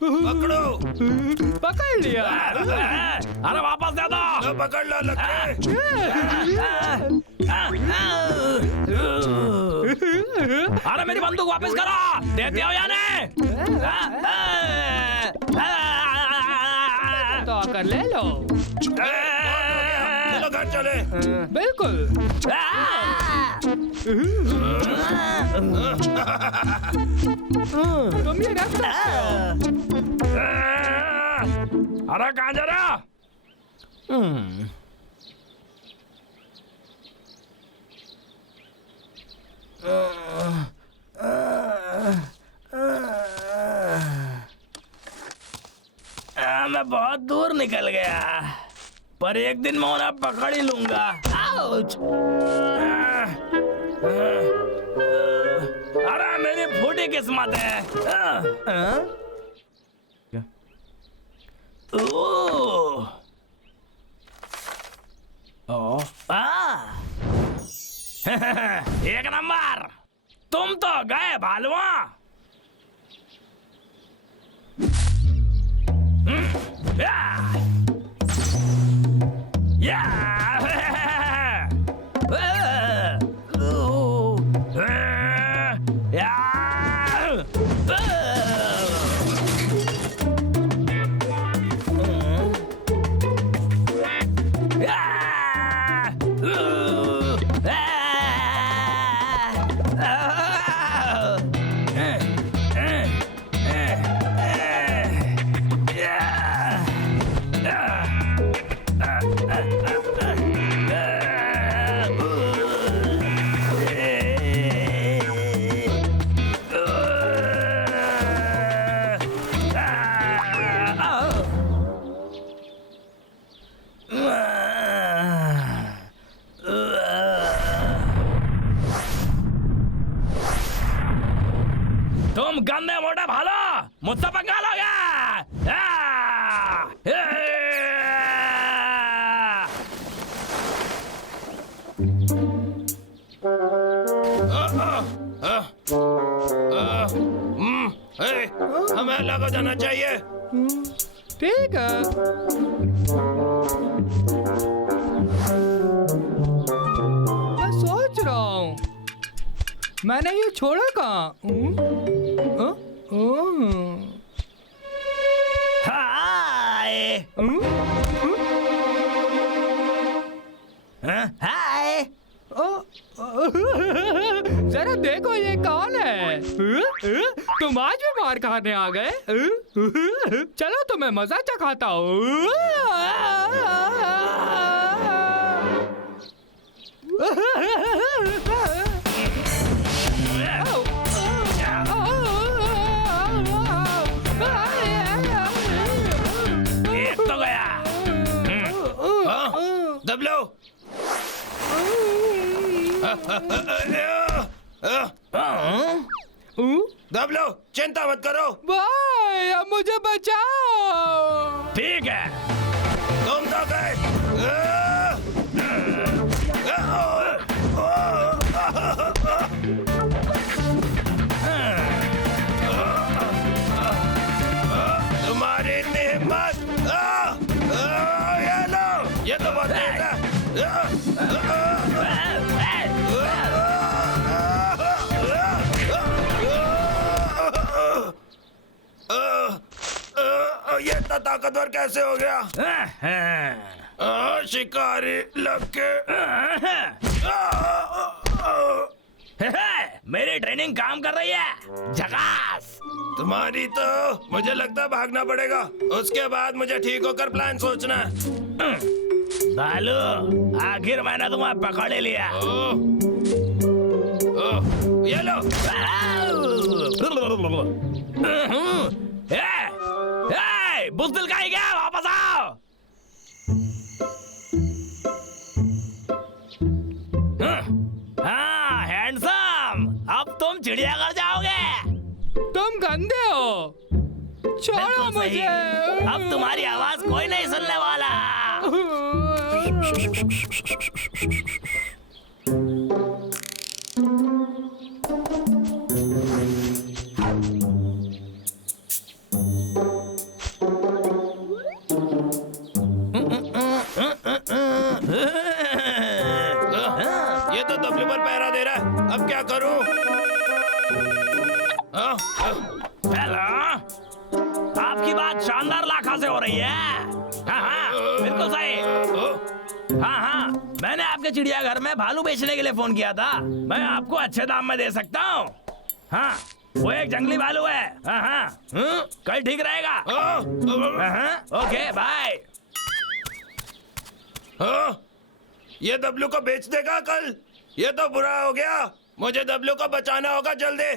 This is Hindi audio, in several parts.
पकड़ो। पकड़ लिया। अरे वापस दे दो। पकड़ लो लक्के। अरे मेरी बंदूक वापस करो। देते हो या नहीं? तो आकर ले लो। चलो घर चले। बिल्कुल। तुम ये रख सकते हो। अरे कहाँ जा रहा? मैं बहुत दूर निकल गया, पर एक दिन मैं उन्हें पकड़ ही लूंगा। आउच! अरे मेरी फूटी किस्मत है। एक नंबर। तुम तो गए भालुआ। तुम गंदे मोटे भालो, मुझसे पंगा लोगे? हमें अलग हो जाना चाहिए। ठीक है। मैं सोच रहा हूँ मैंने ये छोड़ा कहाँ? हाय। हाय। जरा देखो ये कौन है? तुम आज भी मार खाने आ गए? चलो तुम्हें मजा चखाता हूँ। एक तो गया। दबलो। दबलो, चिंता मत करो। भाई अब मुझे बचाओ। ठीक है। तुम तो गए। तुम्हारी इतनी हिम्मत। ये लो, ये तो बहुत तेज है। ये इतना ताकतवर कैसे हो गया? शिकारी लगे। मेरी ट्रेनिंग काम कर रही है। झकास। तुम्हारी तो मुझे लगता है भागना पड़ेगा। उसके बाद मुझे ठीक होकर प्लान सोचना है। भालू, आखिर मैंने तुम्हें पकड़ ही लिया। ये लो। बुज़दिल कहीं गया? वापस आओ। हाँ हैंडसम, अब तुम चिड़ियाघर जाओगे। तुम गंदे हो, छोड़ो बिल्कुल सही। मुझे। अब तुम्हारी आवाज कोई नहीं सुनने वाला। हेलो, आपकी बात शानदार लाखा से हो रही है। हाँ, बिल्कुल सही। हाँ, मैंने आपके चिड़ियाघर में भालू बेचने के लिए फोन किया था। मैं आपको अच्छे दाम में दे सकता हूँ। हाँ, वो एक जंगली भालू है। कल ठीक रहेगा। Okay, bye. ये डब्लू को बेच देगा कल? ये तो बुरा हो गया। मुझे डब्लू को बचाना होगा जल्दी।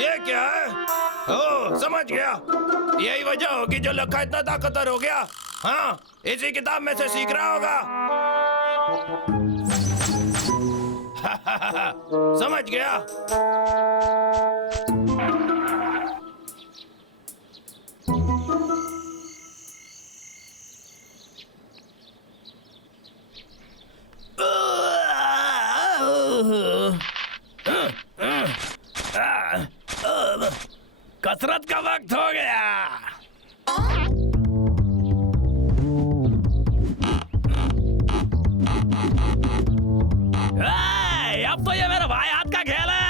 ये क्या है? ओह, समझ गया। यही वजह होगी जो लखा इतना ताकतवर हो गया। हाँ, इसी किताब में से सीख रहा होगा। समझ गया। कसरत का वक्त हो गया। अब तो ये मेरे भाई हाथ का खेल है।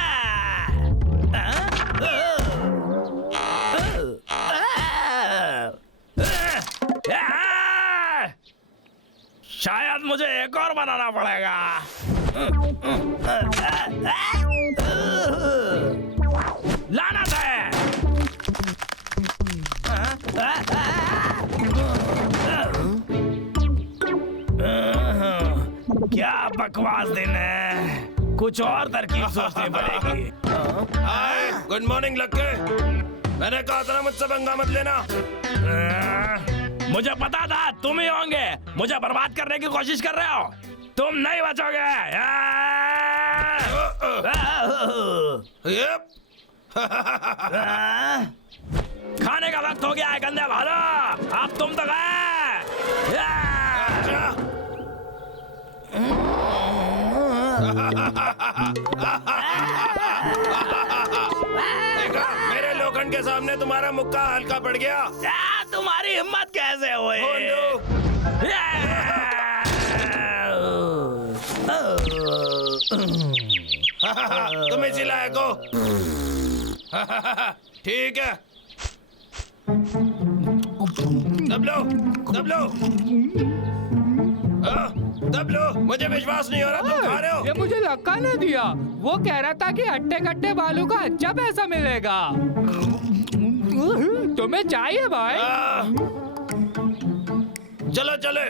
शायद मुझे एक और बनाना पड़ेगा। लानत है। क्या बकवास दिन है। कुछ और तरकीब सोचनी पड़ेगी। हाय, गुड मॉर्निंग लक्के। मैंने कहा था ना मुझसे पंगा मत लेना। मुझे पता था तुम ही होंगे। मुझे बर्बाद करने की कोशिश कर रहे हो। तुम नहीं बचोगे। यप। खाने का वक्त हो गया है गंदे भालो। अब तुम तो गए। देखा, मेरे लोखंड के सामने तुम्हारा मुक्का हल्का पड़ गया। तुम्हारी हिम्मत कैसे हुई? तुम इसी लायक हो। ठीक है। दबलो, दबलो। दबलो, मुझे विश्वास नहीं हो रहा तुम खा रहे हो। ये मुझे लक्का ने दिया। वो कह रहा था कि हट्टे कट्टे भालू का अच्छा पैसा मिलेगा। तुम्हें चाहिए भाई? चलो चले।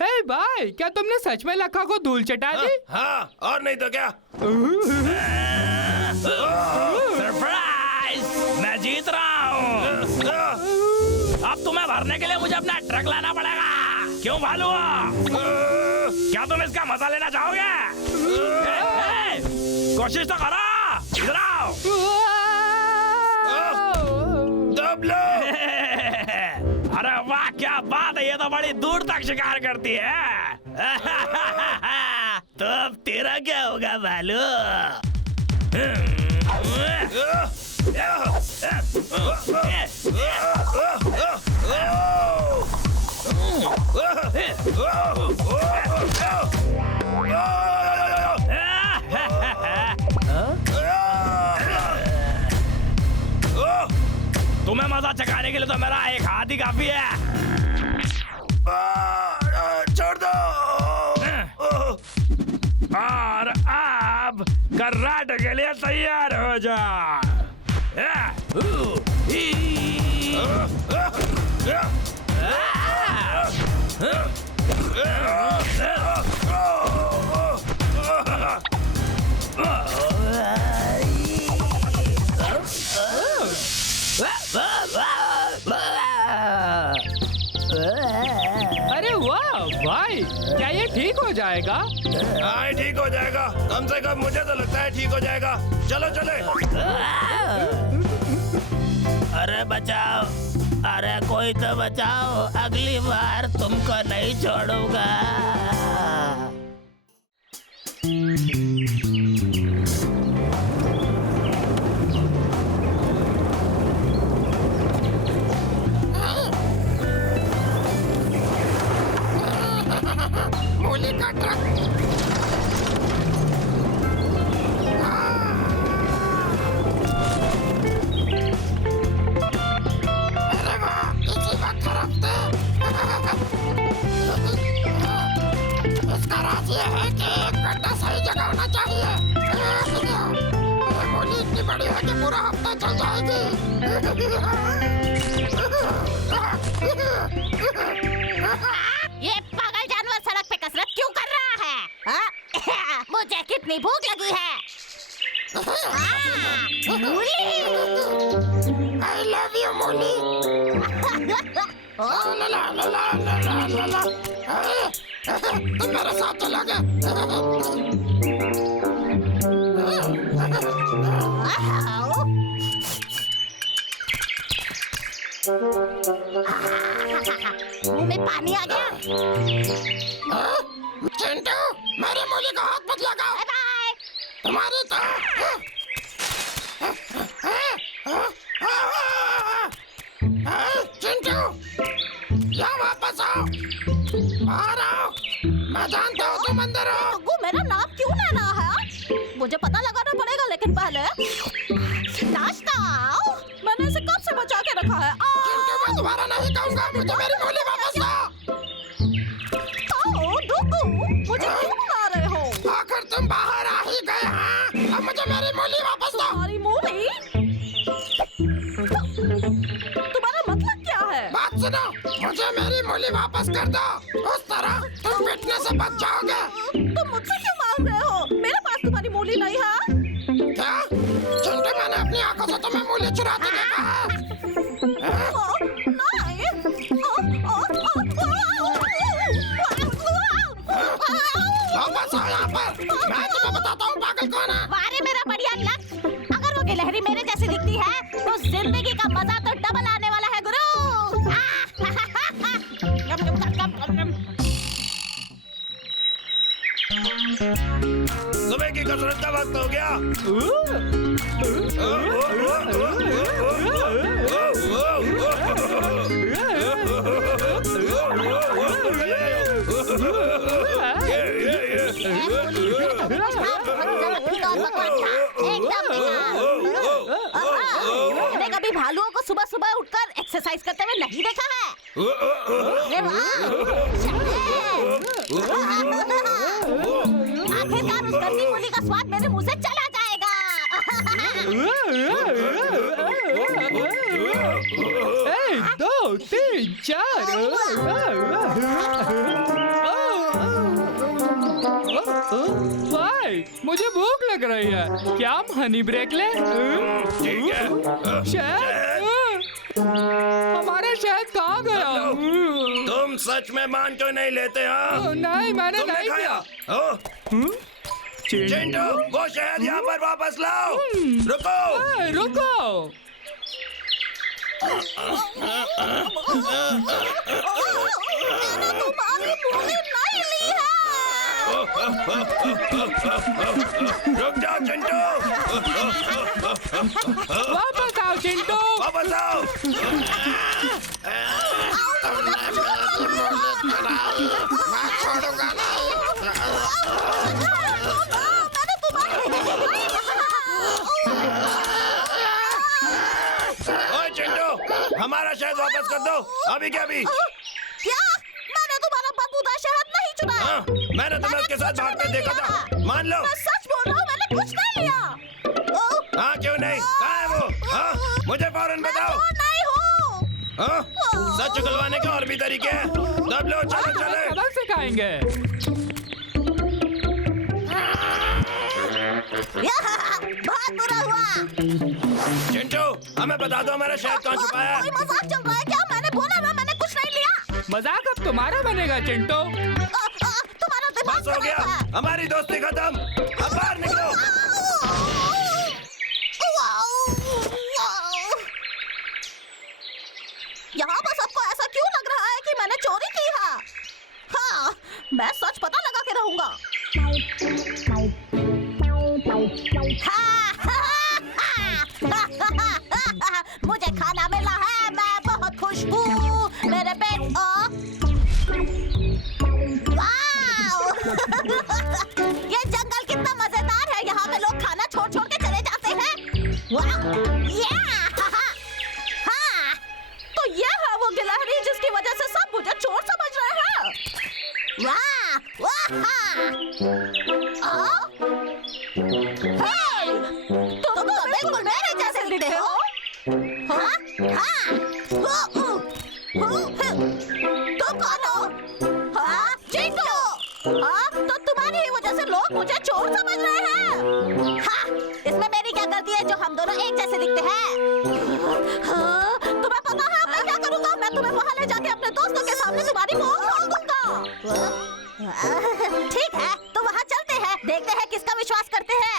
हे भाई, क्या तुमने सच में लक्का को धूल चटा दी? हाँ, और नहीं तो क्या। सरप्राइज! मैं जीत रहा हूँ। अब तुम्हें भरने के लिए मुझे अपना ट्रक लाना पड़ेगा। क्यों भालू? क्या तुम इसका मजा लेना चाहोगे? कोशिश तो करो। इधर आओ। दबलो। अरे वाह, क्या बात है। ये तो बड़ी दूर तक शिकार करती है। तो अब तेरा क्या होगा भालू? तुम्हें मजा चखाने के लिए तो मेरा एक हाथ ही काफी है। छोड़ दो। और अब कराटे के लिए तैयार हो जा। अरे वाह भाई, क्या ये ठीक हो जाएगा? हाँ, ठीक हो जाएगा। कम से कम मुझे तो लगता है ठीक हो जाएगा। चलो चले। अरे बचाओ, अरे कोई तो बचाओ। अगली बार तुमको नहीं छोड़ूंगा। मूली का ट्रक। ये है कि गड्ढा सही जगह होना चाहिए। ये मूली इतनी बड़ी है कि पूरा हफ्ता चल जाएगी। ये पागल जानवर सड़क पे कसरत क्यों कर रहा है? मुझे कितनी भूख लगी है। मूली। I love you, मूली। ला ला ला ला ला ला ला। तुम मेरे साथ चलोगे? मुंह में पानी आ गया। चिंटू, मेरे मूली को हाथ मत लगाओ। Bye bye. तुम्हारी तो चिंटू, यहाँ वापस आओ। बाहर आओ। मैं जानता हूँ तुम अंदर हो। गुग्गू, मेरा नाम क्यों लेना है? मुझे पता लगाना पड़ेगा, लेकिन पहले नाश्ता। मैंने इसे कब से बचा के रखा है। चिंटू, मैं दोबारा नहीं कहूँगा। मुझे मेरी मूली वापस दो। गुग्गू, मुझे क्यों बुला रहे हो? आखिर तुम बाहर आ ही गए। हाँ, अब मुझे मेरी मूली वापस दो। तुम्हारी मूली? तुम्हारा मतलब क्या है? बात सुनो, मुझे मेरी मूली वापस कर दो। उस तरह तुम पिटने से बच जाओगे। तुम मुझसे क्यों मांग रहे हो? मेरे पास तुम्हारी मूली नहीं है। क्या? चिंटू, मैंने अपनी आंखों से तुम्हें मूली चुराते देखा है। वापस आओ यहाँ पर। मैं तुम्हें बताता हूँ पागल कौन है। वारे मेरा बढ़िया लक। अगर वो गिलहरी मेरे जैसी दिखती है तो जिंदगी का मजा तो डबल आने वाला है गुरु। सुबह की कसरत का वक्त हो गया। मैंने कभी भालुओं को सुबह सुबह उठकर एक्सरसाइज करते हुए नहीं देखा है। अरे वाह! आखिरकार उस गंदी मूली का स्वाद मेरे मुंह से चला जाएगा। 1 2 3 4। भाई, मुझे भूख लग रही है। क्या हम हनी ब्रेक लें? ठीक है। शहद? हमारा शहद कहाँ गया? तुम सच में मान क्यों नहीं लेते? हाँ, नहीं, मैंने तुमने नहीं खाया? किया। ओ, चिंटू, वो शहद यहाँ पर वापस लाओ। रुको। रुको। तुम्हारी मूली नहीं ली है। रुक जाओ चिंटू। वापस आओ चिंटू। वापस आओ। मैं छोड़ूंगा नहीं। ओए चिंटू, हमारा शहद वापस कर दो। अभी क्या अभी? क्या? मैंने तुम्हारा बदबूदार शहद नहीं चुराया। हाँ, मैंने तुम्हें उसके साथ भागते देखा था। मान लो। मैं सच बोल रहा हूँ, मैंने कुछ नहीं लिया। हाँ, क्यों नहीं? कहाँ है वो? हाँ, मुझे फौरन बताओ। मैं नहीं हूँ। हाँ, सच उगलवाने के और भी तरीके हैं। दब लो, चलो चले। सबक सिखाएंगे। बहुत बुरा हुआ। चिंटू, हमें बता दो हमारा शहद कहाँ छुपा है। कोई मजाक चल रहा है क्या? मैंने बोला ना, मैंने कुछ नहीं लिया। मजाक अब तुम्हारा बनेगा चिंटू। तुम्हारा दिमाग बस हो गया, हमारी दोस्ती खत्म। अब बाहर निकलो। यहाँ पर सबको ऐसा क्यों लग रहा है कि मैंने चोरी की है? हाँ, मैं सच पता लगा के रहूंगा। मुझे खाना मिला है, मैं बहुत खुश हूँ। मेरे पेट ये जंगल कितना मजेदार है। यहाँ पे लोग खाना छोड़ छोड़ के चले जाते हैं। हाँ, तो ये है वो गिलहरी जिसकी वजह से सब मुझे चोर समझ रहे हैं। वाह! तुम तो बिल्कुल मेरे जैसे दिखते हो। हाँ? हाँ? तुम कौन हो? हाँ? चिंटू। हाँ? तो तुम्हारी ही वजह से लोग मुझे चोर समझ रहे हैं। हाँ? इसमें मेरी क्या गलती है जो हम दोनों एक जैसे दिखते हैं? हाँ? तुम्हें पता है मैं क्या करूँगा? मैं तुम्हें वहाँ ले जाके अपने दोस्तों के सामने तुम्हारी मुंह खोल दूंगा। ठीक है, तो वहाँ चलते हैं, देखते हैं किसका विश्वास करते हैं।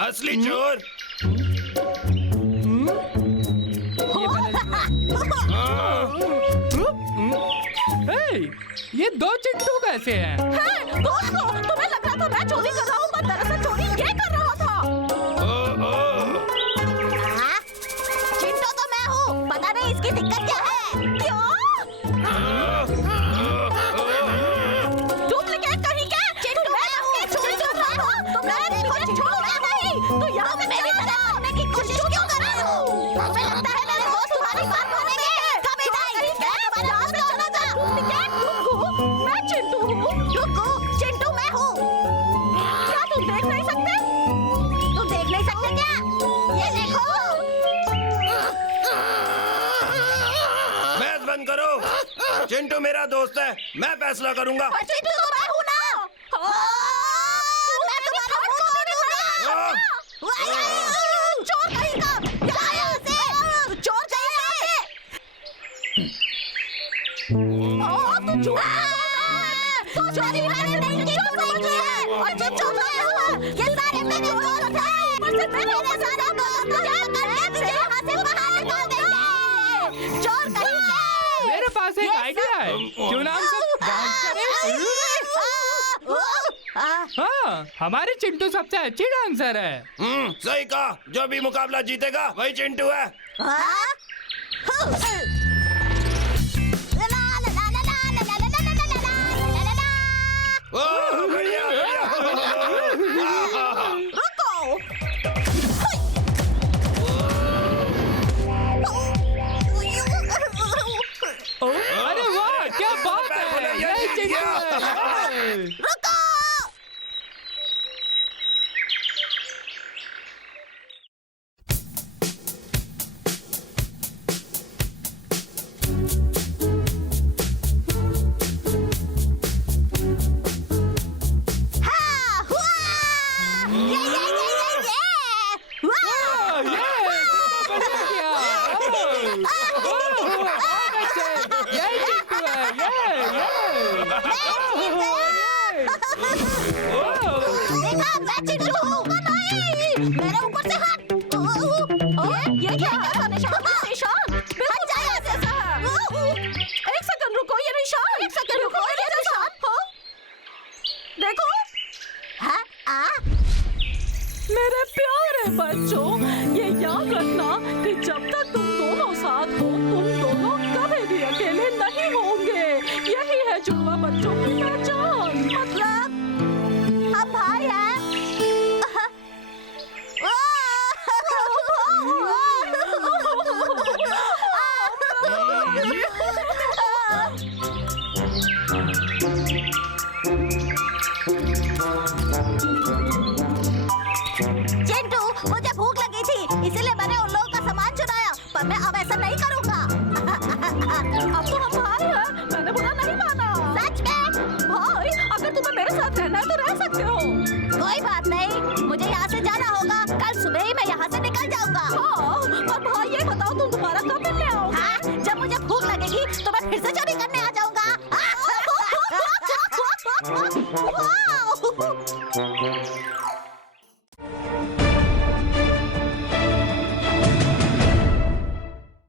असली चोर। ये दो चिंटू कैसे हैं? दोस्तों, तुम्हें लग रहा था मैं चोरी कर रहा हूँ, पर दरअसल चोरी ये कर रहा था। चिंटू तो मैं हूँ, पता नहीं इसकी दिक्कत क्या है। क्यों? डुप्लीकेट कहीं क्या? चिंटू मैं चोरी कर रहा था, तो मैं मुझे छोड़ूंगा नहीं। तो यहाँ से मेरी तरह करने की कोशिश क्यों कर रहे हो? मुझे लगता है मेरे दोस्त तुम्हारी बात मानेंगे। कभी नहीं, मैं तुम्हारे राह से चला जा। डुप्लीकेट डुग्गू, मैं चिंटू हूँ। डुग्गू, चिंटू मैं हूँ। क्या तुम देख नहीं सकते? तुम देख नहीं सकते क्या? ये देखो। बहस बंद करो। चिंटू मेरा दोस्त है, मैं फैसला करूंगा। पर चिंटू तो मैं हूँ ना। मैं तुम्हारा मुंह तोड़ूंगा। चोर कहीं का, यहाँ से। चोर चाहिए। तू चोर तो चोरी मैंने नहीं की, तो नहीं की है। और जो चोर लाया हुआ, ये सारे मेरे चोर हैं। ऊपर से मेरे सारा दोस्त मुझे करके तुझे यहाँ से बाहर निकाल देंगे। चोर कहीं का। मेरे पास एक आइडिया है, क्यों ना हम सब डांस करें? हाँ, हमारे चिंटू सबसे अच्छी डांसर है। सही कहा। जो भी मुकाबला जीतेगा वही चिंटू है। ओह, बढ़िया बढ़िया। रुको। अरे वाह, क्या बात है, यही चिंटू है। रुको। हाँ, हुआ। ये। वाह। बढ़िया किया। यही चिंटू है, देखा, मैं चिंटू हूँ। नहीं, मेरे ऊपर से हाथ। ये क्या है? निशान, बिल्कुल जैसा है। एक सेकंड रुको, ये निशान। एक सेकंड रुको, ये निशान। देखो। हाँ, मेरे प्यारे बच्चों, ये याद रखना कि जब तक तुम दोनों साथ हो, तुम दोनों कभी भी अकेले नहीं होंगे। यही है जुड़वा बच्चों की पहचान। मतलब हम भाई हैं। चिंटू, मुझे भूख लगी थी, इसीलिए मैंने उन लोगों का सामान चुराया, पर मैं अब ऐसा नहीं करूँगा। अब तो हम भाई हैं, मैंने बुरा नहीं माना। सच में? भाई, अगर तुम्हें मेरे साथ रहना है तो रह सकते हो। कोई बात नहीं, मुझे यहाँ से जाना होगा। कल सुबह ही मैं यहाँ से निकल जाऊँगा। हाँ, पर भाई ये बताओ तुम दोबारा कब मिलने आओगे? हाँ, जब मुझे भूख लगेगी तो मैं फिर से चोरी करने आ जाऊँगा।